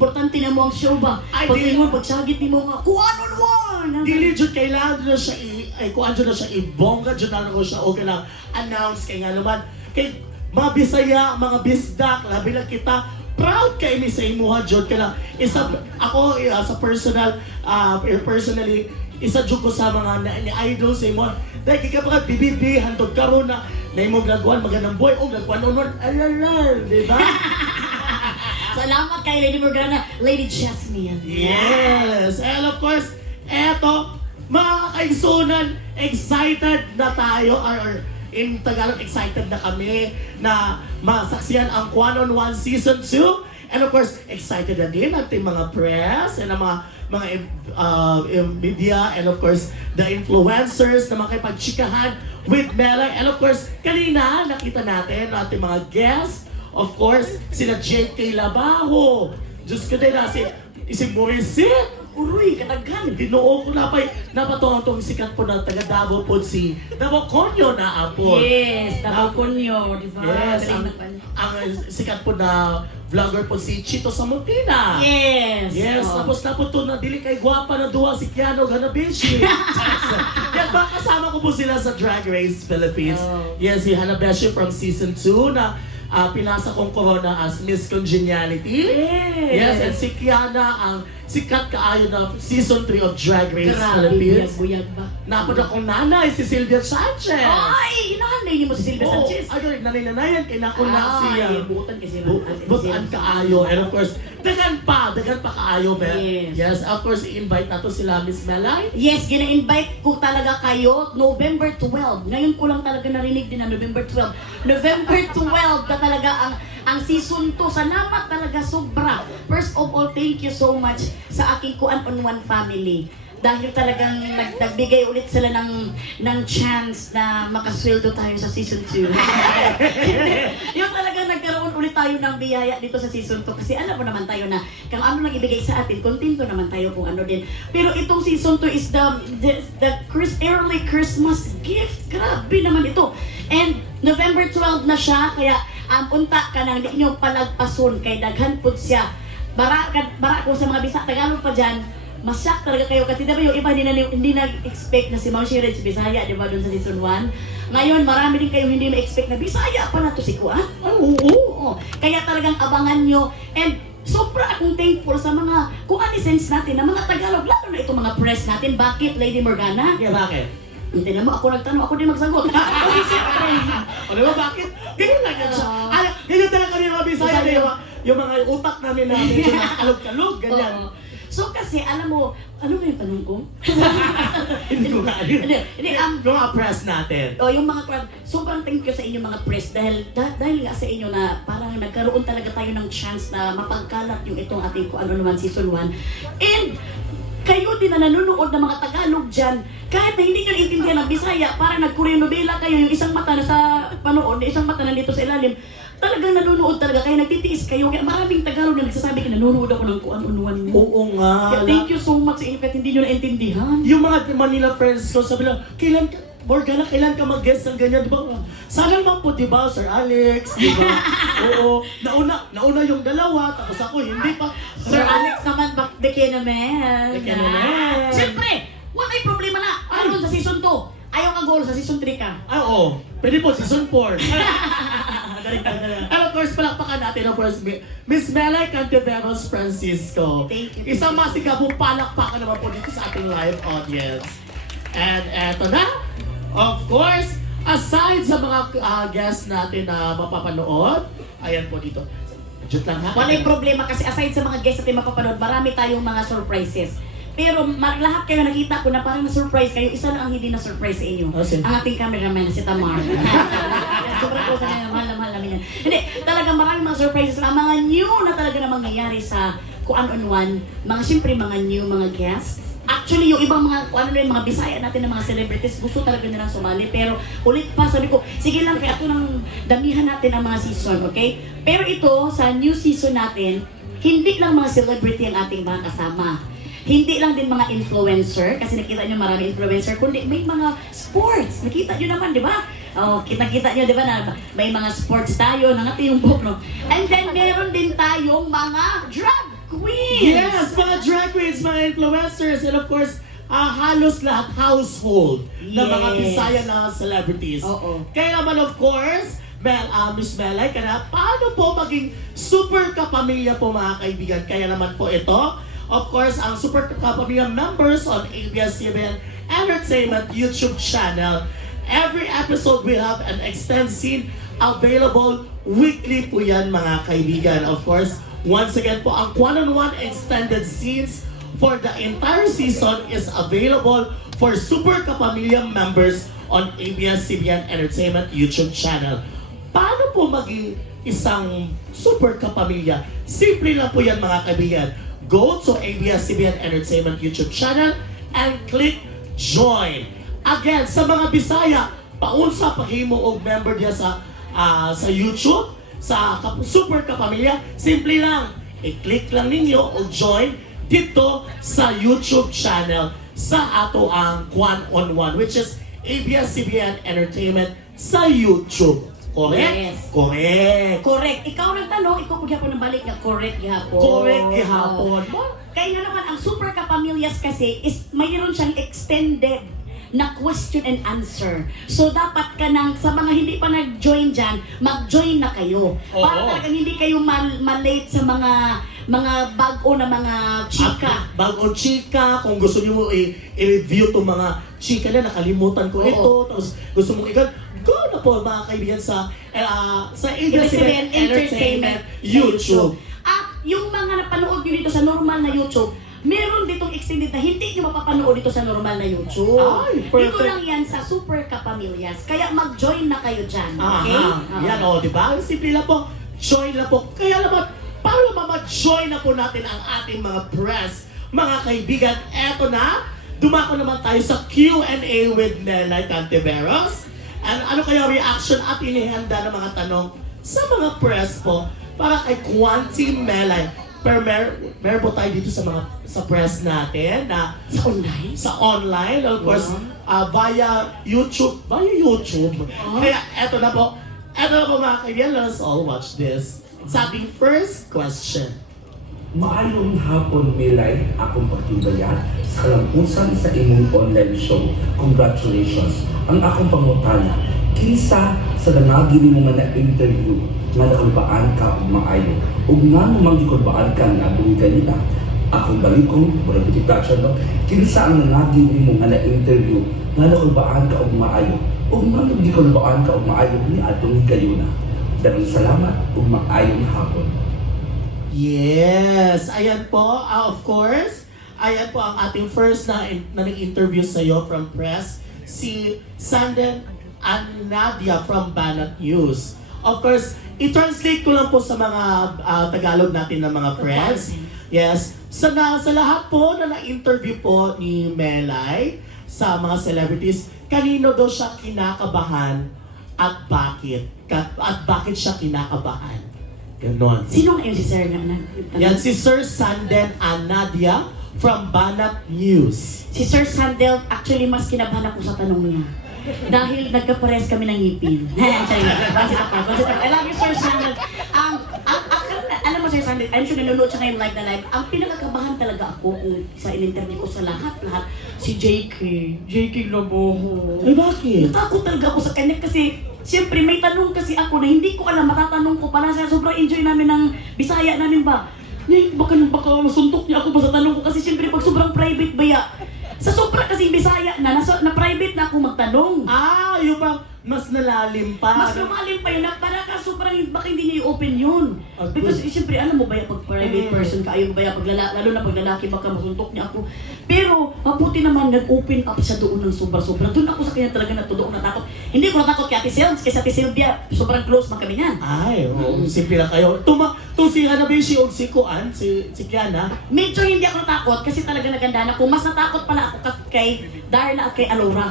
importante na mo ang show ba? Ay, Pag di- mo, pagsagit ni mo nga, kuha on one! Dili jud kailangan na siya kuan jud na siya ibongga jud na ko siya okay lang announce kay nga naman kay mga Bisaya, mga bisdak, labi lang kita proud kay ni sa imuha jud kay lang isa ako sa personally isa jud ko sa mga ni idol sa imo dahil kaya pa BBB hantod karon na imong gagwan magandang boy o gagwan unon alala di ba? Salamat kay Lady Morgana, Lady Jasmine. Yes! And of course, eto, mga kaigsunan, excited na tayo, or in Tagalog, excited na kami na masaksiyan ang Kwan on One Season 2. And of course, excited na din ating mga press and ang mga media and of course, the influencers na makipagchikahan with Mela. And of course, kanina nakita natin ating mga guests. Of course, sila J.K. Labajo. Diyos ko din na si Morisit. Uroy, kataghan. Ginoo ko napatuhan tong sikat po na taga Davao po si Davao Conyo na apod. Yes, Davao Conyo, di ba? Yes, Galing na pala. ang sikat po na vlogger po si Chito Samutina. Yes. Yes, Oh. tapos na po to na dili kay gwapa na duwa si Keanu Hanabishi. Yan ba kasama ko po sila sa Drag Race Philippines. Oh. Yes, si Hanabishi from season 2 na pinasa kong corona as Miss Congeniality. Yes, and si Kiana ang sikat kaayo na season 3 of Drag Race Grabe, Philippines. buyag ba? Napod akong nanay, si Sylvia Sanchez. Ay, inahanay ni mo si Silvia Oo, Sanchez. ay, nanay-nanayan, kay nako na siya. Ay, buutan kasi. Butan kaayo. And of course, dagan pa kaayo. Yes. Yes, of course, i-invite nato sila Miss Melay. Yes, gina-invite ko talaga kayo November 12. Ngayon ko lang talaga narinig din na November 12. November 12 na talaga ang season 2. Salamat talaga sobra. First of all, thank you so much sa aking Kuan on One family. Dahil talagang nagbigay ulit sila ng chance na makasweldo tayo sa season 2. Yung talagang nagkaroon ulit tayo ng biyaya dito sa season 2. Kasi alam mo naman tayo na kung ano lang ibigay sa atin, kontento naman tayo kung ano din. Pero itong season 2 is the early Christmas gift. Grabe naman ito. And November 12 na siya, kaya punta ka nang di nyo palagpason kay daghan po siya. Bara ko sa mga Bisaya, Tagalog pa dyan, masyak talaga kayo kasi diba yung iba hindi nag-expect na si Ma'am Shirley Bisaya, di ba, doon sa season 1. Ngayon, marami din kayo hindi ma-expect na Bisaya pa na to si Kuan. Oo. Kaya talagang abangan nyo. And sobra akong thankful sa mga Kuan-sense natin, na mga Tagalog, lalo na itong mga press natin. Bakit, Lady Morgana? Yeah, bakit? Hindi naman ako nagtanong, ako din magsagot. Kasi siyempre, O diba, bakit? Ganyan lang yan siya. Ganyan talaga rin mga Bisaya. Yung mga utak namin medyo kalog-kalog, ganyan. Oo. So kasi, alam mo, ano nga yung tanong ko? Hindi ko nga alam. Hindi, Yung mga press natin. yung mga crowd, sobrang thank you sa inyo mga press dahil nga sa inyo na parang nagkaroon talaga tayo ng chance na mapagkalat yung itong ating Kung Ano Naman Season 1. And kayo din na nanonood ng mga Tagalog dyan, kahit na hindi nyo intindihan ng Bisaya, parang nag-Korean novela kayo, yung isang mata na sa panood, isang mata nandito sa ilalim, talagang nanonood talaga, kaya nagtitiis kayo. Kaya maraming Tagalog na nagsasabi ka, nanonood ako ng Kung Ano Naman mo. Oo nga. Kaya thank you so much sa inyo kahit hindi nyo naintindihan. Yung mga Manila friends ko, sabi lang, Morgana, kailan ka mag-guest ng ganyan, di ba? Sana naman po, di ba, Sir Alex, di ba? Oo. Nauna yung dalawa, tapos ako, hindi pa. Sir Alex naman, beke naman. Beke naman. Siyempre, wala yung problema na. Ano sa season 2? Ayaw ka goal sa season 3 ka. Oo. Pwede po, season 4. And of course, palakpakan natin, of course, Miss Melay Cantiveros Francisco. Thank you. Isang masigabong palakpakan naman po dito sa ating live audience. And eto na, of course, aside sa mga guests natin na mapapanood, ayan po dito. Jut lang ha. Wala yung problema kasi aside sa mga guests natin mapapanood, marami tayong mga surprises. Pero lahat kayo nakita ko na parang na-surprise kayo, isa lang ang hindi na-surprise sa inyo. Oh, sige. Ang ating cameraman na si Tamar. Sobrang ko sa kanya, mahal na mahal namin yan. Hindi, talagang maraming mga surprises na mga new na talaga na mangyayari sa Kung Ano One. Siyempre mga new, mga guests. Actually, yung ibang mga, mga Bisaya natin na mga celebrities, gusto talaga nilang sumali. Pero ulit pa, sabi ko, sige lang, kaya ito nang damihan natin ang mga season, okay? Pero ito, sa new season natin, hindi lang mga celebrity ang ating mga kasama. Hindi lang din mga influencer, kasi nakita nyo marami influencer, kundi may mga sports. Nakita nyo naman, di ba? Oh, kita-kita nyo, di ba, na may mga sports tayo, nangati yung book, no? And then, meron din tayong mga drag queen. mga drag queens, mga influencers, and of course, halos lahat household ng mga Yes. Bisaya na celebrities. Oo. Kaya naman of course, Miss Melay, paano po maging super kapamilya po mga kaibigan? Kaya naman po ito, of course, ang super kapamilya members on ABS-CBN Entertainment YouTube channel. Every episode will have an extended scene available weekly po yan mga kaibigan. Of course, once again po, ang 1-on-1 extended scenes for the entire season is available for Super Kapamilya members on ABS-CBN Entertainment YouTube channel. Paano po maging isang Super Kapamilya? Simple lang po yan mga kaibigan. Go to ABS-CBN Entertainment YouTube channel and click join. Again, sa mga Bisaya, paunsa paghimo og member diya sa YouTube, sa Super Kapamilya, simple lang. I-click lang ninyo o join dito sa YouTube channel sa ato ang 1-on-1, which is ABS-CBN Entertainment sa YouTube. Correct? Yes. Correct. Correct. Ikaw nagtanong, ikaw pagyapon ng balik nga correct gihapon. Correct gihapon. Kaya nga naman, ang Super Kapamilyas kasi is mayroon siyang extended na question and answer. So dapat ka nang, sa mga hindi pa nag-join dyan, mag-join na kayo. Para talagang hindi kayo malate sa mga bago na mga chika. Bagong chika, kung gusto niyo mo i-review itong mga chika na nakalimutan ko Oo. ito, tapos gusto mong go na po mga kaibigan sa ABS-CBN Entertainment YouTube. At yung mga napanood nyo dito sa normal na YouTube, meron ditong extended na hindi nyo mapapanood dito sa normal na YouTube. Ay, perfect. Dito lang yan sa Super Kapamilyas. Kaya mag-join na kayo dyan. Okay? Aha. Yan o, di ba? Simple lang po. Join lang po. Kaya naman, para ma-join na po natin ang ating mga press, mga kaibigan, eto na, dumako naman tayo sa Q&A with Nelay Cantiveros. And ano kaya reaction at inihanda ng mga tanong sa mga press po para kay Quanti Melay. Pero meron po tayo dito sa press natin na sa online, of course, via YouTube. Kaya eto na po mga kaibigan, let's all watch this. Sa ating first question. Maayong hapon, Milay, akong pagtibayan sa kalampusan sa imong online show. Congratulations! Ang akong pangutana, kinsa sa nangagi mo nga na-interview nga nakulbaan ka og maayo ug nga namang gikulbaan ka nga adunay kanina. Akong balikong, murag production no, kinsa ang nangagi mo nga na-interview nga nakulbaan ka og maayo ug nga namang gikulbaan ka og maayo ni adunay kayuna. Daghang salamat ug maayong hapon. Yes! Ayan po, of course. Ayan po ang ating first na nag-interview sa iyo from press, si Sanden and Nadia from Banat News. Of course, i-translate ko lang po sa mga Tagalog natin ng mga press. Yes. Sa lahat po na na-interview po ni Melay sa mga celebrities, kanino daw siya kinakabahan at bakit? At bakit siya kinakabahan? Ganon. Sino nga yun si Sir nga? Yan si Sir Sanden and Nadia from Banat News. Si Sir Sandel, actually mas kinabahan ako sa tanong niya. Dahil nagkapares kami ng ngipin. I love you, Sir Sandel. Alam mo, Sir Sandel, I'm sure nanonood siya ngayon live na live. Ang pinakakabahan talaga ako kung sa in-interview ko sa lahat, si JK. JK Laboho. Ay, bakit? Natakot talaga ako sa kanya kasi siyempre may tanong kasi ako na hindi ko alam, matatanong ko pala sa sobrang enjoy namin ng Bisaya namin ba. Ngayon, baka masuntok niya ako ba sa tanong ko kasi siyempre pag sobrang private ba ya? Sa sobrang kasi Bisaya na private na ako magtanong. Yung bang mas nalalim pa. Mas lumalim pa yun, para ka sobrang, baka hindi niya i-open yun. Because siyempre, alam mo ba pag private person ka, ayaw ba pag lalo na pag lalaki, baka masuntok niya ako. Pero, mabuti naman, nag-open up siya doon ng sobra-sobra. Doon ako sa kanya talaga natudoon, natakot. Hindi ko natakot kay Ate Silms, kasi Ate Sylvia, sobrang close man kami niyan. Simple lang kayo. Si Hanabishi o si Kuan, si Kiana. Medyo hindi ako natakot kasi talaga nagandahan ako. Mas natakot pala ako kay Darla at kay Alora.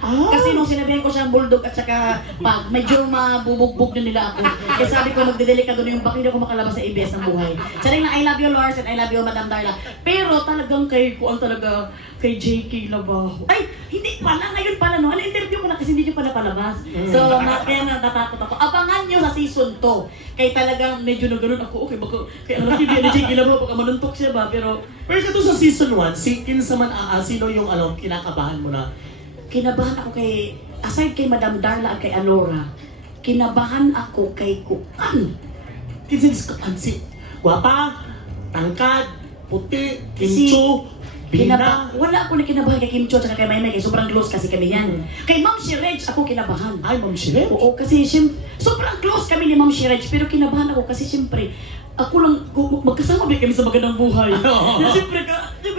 Ah. Kasi nung sinabihan ko siyang bulldog at saka pag medyo mabubugbog na nila ako. Kaya sabi ko magdedelikado na yung bakit hindi ako makalabas sa ABS ng buhay. Sabi na I love you Lars and I love you Madam Darla. Pero talagang kay kuan talaga kay JK Labajo. Ay, hindi pala ngayon pala no. Interview ko na kasi hindi niyo pa napalabas. So kaya natatakot ako. Abangan niyo sa season 2. Kaya talagang medyo na ganun ako. Okay, baka kaya alam niyo ni JK Labajo baka manuntok siya ba pero ito sa season 1, kinsa man sino yung kinakabahan mo na? kinabahan ako kay, aside kay Madam Darla at kay Alora, kinabahan ako kay Kuan. Kinsa ka si gwapa, tangkad, puti, kimcho, bina. Wala ako na kinabahan kay Kim Cho at kay Maymay kay sobrang close kasi kami yan. Kay Ma'am Shirej ako kinabahan. Ay, Ma'am Shirek. Oo, kasi sobrang close kami ni Ma'am Shirej pero kinabahan ako kasi siyempre ako lang, magkasama ba kami sa magandang buhay? Siyempre,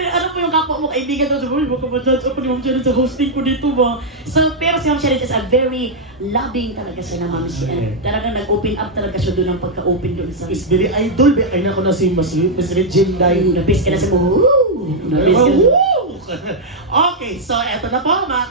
ano po yung kapwa mo, kaibigan ko, sabi, baka ma-judge ako ni Ma'am Shirej sa hosting ko dito ba? So, pero si Ma'am Shirej is a very loving talaga siya na Ma'am Shirej. Talagang nag-open up talaga siya doon ang pagka-open doon sa... Is very idol, be ay na ko na si Miss Regine Day. Nabis ka na sa mo. Nabis ka na. Okay, so eto na po mga